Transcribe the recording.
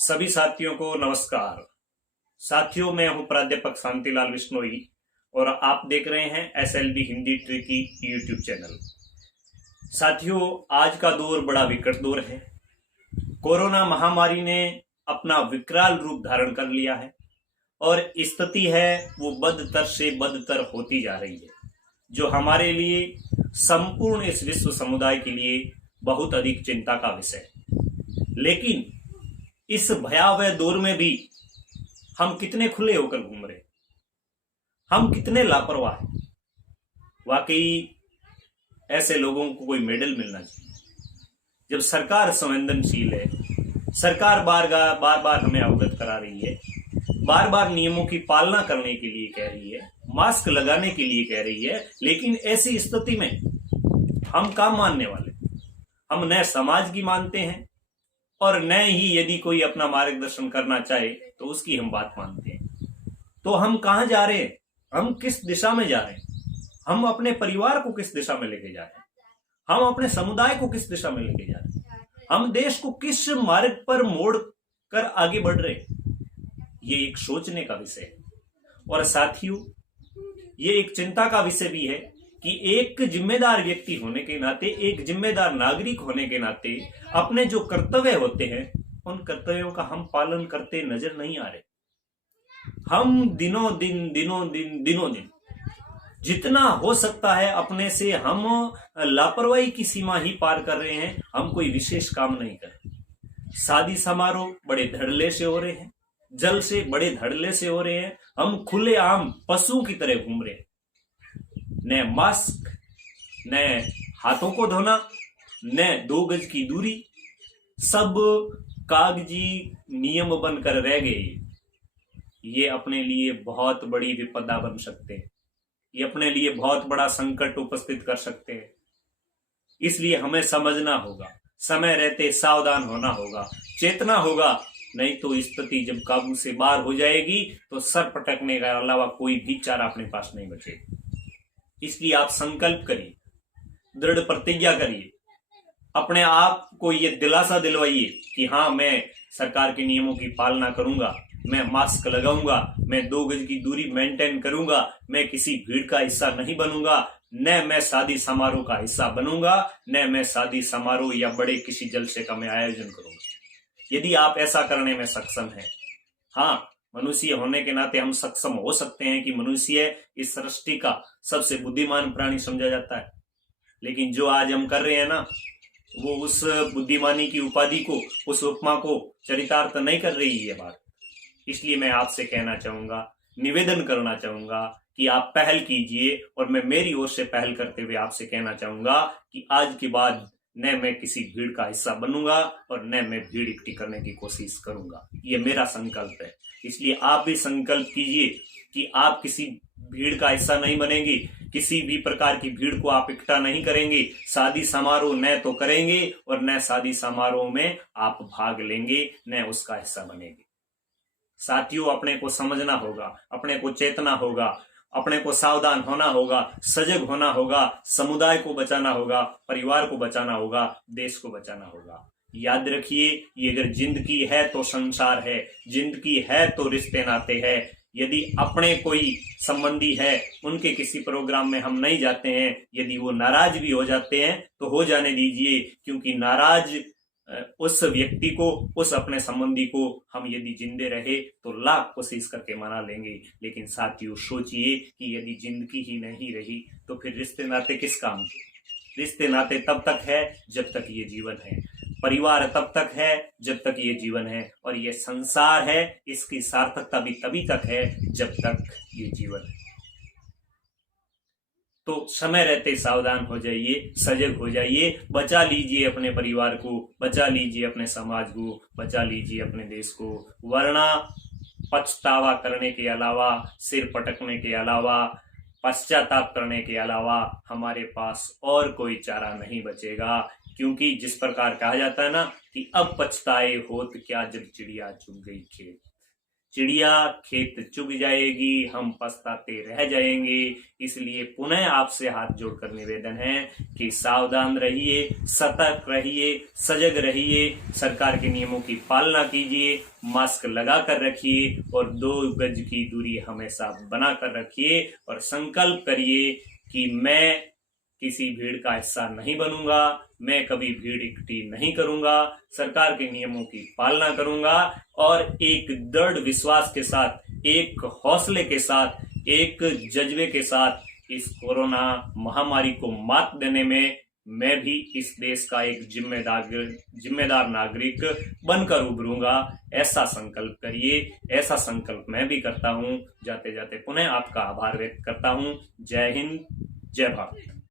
सभी साथियों को नमस्कार। साथियों, मैं हूं प्राध्यापक शांतिलाल विश्नोई और आप देख रहे हैं SLB Hindi tricky YouTube channel. साथियों, आज का दौर बड़ा विकट दौर है। कोरोना महामारी ने अपना विकराल रूप धारण कर लिया है और स्थिति है वो बदतर से बदतर होती जा रही है, जो हमारे लिए संपूर्ण इस विश्व समुदाय के लिए बहुत अधिक चिंता का विषय है। लेकिन इस भयावह दौर में भी हम कितने खुले होकर घूम रहे, हम कितने लापरवाह हैं। वाकई ऐसे लोगों को कोई मेडल मिलना चाहिए। जब सरकार संवेदनशील है, सरकार बार बार हमें अवगत करा रही है, बार बार नियमों की पालना करने के लिए कह रही है, मास्क लगाने के लिए कह रही है, लेकिन ऐसी स्थिति में हम काम मानने वाले, हम न समाज की मानते हैं और न ही यदि कोई अपना मार्गदर्शन करना चाहे तो उसकी हम बात मानते हैं। तो हम कहां जा रहे हैं, हम किस दिशा में जा रहे हैं, हम अपने परिवार को किस दिशा में लेके जा रहे हैं, हम अपने समुदाय को किस दिशा में लेके जा रहे हैं, हम देश को किस मार्ग पर मोड़ कर आगे बढ़ रहे हैं। ये एक सोचने का विषय है और साथियों, ये एक चिंता का विषय भी है कि एक जिम्मेदार व्यक्ति होने के नाते, एक जिम्मेदार नागरिक होने के नाते अपने जो कर्तव्य होते हैं उन कर्तव्यों का हम पालन करते नजर नहीं आ रहे। हम दिनों दिन जितना हो सकता है अपने से हम लापरवाही की सीमा ही पार कर रहे हैं। हम कोई विशेष काम नहीं कर रहे। शादी समारोह बड़े धड़ल्ले से हो रहे हैं, जल से बड़े धड़ल्ले से हो रहे हैं। हम खुलेआम पशुओं की तरह घूम रहे हैं। न मास्क, न हाथों को धोना, न 2 गज की दूरी, सब कागजी नियम बनकर रह गए। ये अपने लिए बहुत बड़ी विपदा बन सकते हैं, ये अपने लिए बहुत बड़ा संकट उपस्थित कर सकते हैं। इसलिए हमें समझना होगा, समय रहते सावधान होना होगा, चेतना होगा, नहीं तो स्थिति जब काबू से बाहर हो जाएगी तो सर पटकने के अलावा कोई भी चारा अपने पास नहीं बचेगा। इसलिए आप संकल्प करिए, दृढ़ प्रतिज्ञा करिए, अपने आप को ये दिलासा दिलवाइए कि हाँ, मैं सरकार के नियमों की पालना करूंगा, मैं मास्क लगाऊंगा, मैं 2 गज की दूरी मेंटेन करूंगा, मैं किसी भीड़ का हिस्सा नहीं बनूंगा, न मैं शादी समारोह का हिस्सा बनूंगा, न मैं शादी समारोह या बड़े किसी जलसे का मैं आयोजन करूंगा। यदि आप ऐसा करने में सक्षम हैं, हाँ, मनुष्य होने के नाते हम सक्षम हो सकते हैं कि मनुष्य इस सृष्टि का सबसे बुद्धिमान प्राणी समझा जाता है। लेकिन जो आज हम कर रहे हैं ना, वो उस बुद्धिमानी की उपाधि को, उस उपमा को चरितार्थ नहीं कर रही है बात। इसलिए मैं आपसे कहना चाहूंगा, निवेदन करना चाहूंगा कि आप पहल कीजिए और मैं मेरी ओर से पहल करते हुए आपसे कहना चाहूंगा कि आज के बाद न मैं किसी भीड़ का हिस्सा बनूंगा और न मैं भीड़ इकट्ठी करने की कोशिश करूंगा। ये मेरा संकल्प है। इसलिए आप भी संकल्प कीजिए कि आप किसी भीड़ का हिस्सा नहीं बनेंगे, किसी भी प्रकार की भीड़ को आप इकट्ठा नहीं करेंगे, शादी समारोह न तो करेंगे और न शादी समारोह में आप भाग लेंगे, न उसका हिस्सा बनेंगे। साथियों, अपने को समझना होगा, अपने को चेतना होगा, अपने को सावधान होना होगा, सजग होना होगा, समुदाय को बचाना होगा, परिवार को बचाना होगा, देश को बचाना होगा। याद रखिए, ये अगर जिंदगी है तो संसार है, जिंदगी है तो रिश्ते नाते हैं। यदि अपने कोई संबंधी है, उनके किसी प्रोग्राम में हम नहीं जाते हैं, यदि वो नाराज भी हो जाते हैं तो हो जाने दीजिए, क्योंकि नाराज उस व्यक्ति को, उस अपने संबंधी को हम यदि जिंदे रहे तो लाख कोशिश करके मना लेंगे। लेकिन साथियों, सोचिए कि यदि जिंदगी ही नहीं रही तो फिर रिश्ते नाते किस काम के? रिश्ते नाते तब तक है जब तक ये जीवन है, परिवार तब तक है जब तक ये जीवन है, और ये संसार है, इसकी सार्थकता भी तभी तक है जब तक ये जीवन है। तो समय रहते सावधान हो जाइए, सजग हो जाइए, बचा लीजिए अपने परिवार को, बचा लीजिए अपने समाज को, बचा लीजिए अपने देश को। वरना पछतावा करने के अलावा, सिर पटकने के अलावा, पश्चाताप करने के अलावा हमारे पास और कोई चारा नहीं बचेगा। क्योंकि जिस प्रकार कहा जाता है ना कि अब पछताए होत क्या जब चिड़िया चुग गई खेत। चिड़िया खेत चुग जाएगी, हम पछताते रह जाएंगे। इसलिए पुनः आपसे हाथ जोड़कर निवेदन है कि सावधान रहिए, सतर्क रहिए, सजग रहिए, सरकार के नियमों की पालना कीजिए, मास्क लगा कर रखिए और 2 गज की दूरी हमेशा बना कर रखिए और संकल्प करिए कि मैं किसी भीड़ का हिस्सा नहीं बनूंगा, मैं कभी भीड़ इकट्ठी नहीं करूंगा, सरकार के नियमों की पालना करूंगा और एक दृढ़ विश्वास के साथ, एक हौसले के साथ, एक जज्बे के साथ इस कोरोना महामारी को मात देने में मैं भी इस देश का एक जिम्मेदार नागरिक बनकर उभरूंगा। ऐसा संकल्प करिए, ऐसा संकल्प मैं भी करता हूं। जाते जाते पुनः आपका आभार व्यक्त करता हूं। जय हिंद, जय भारत।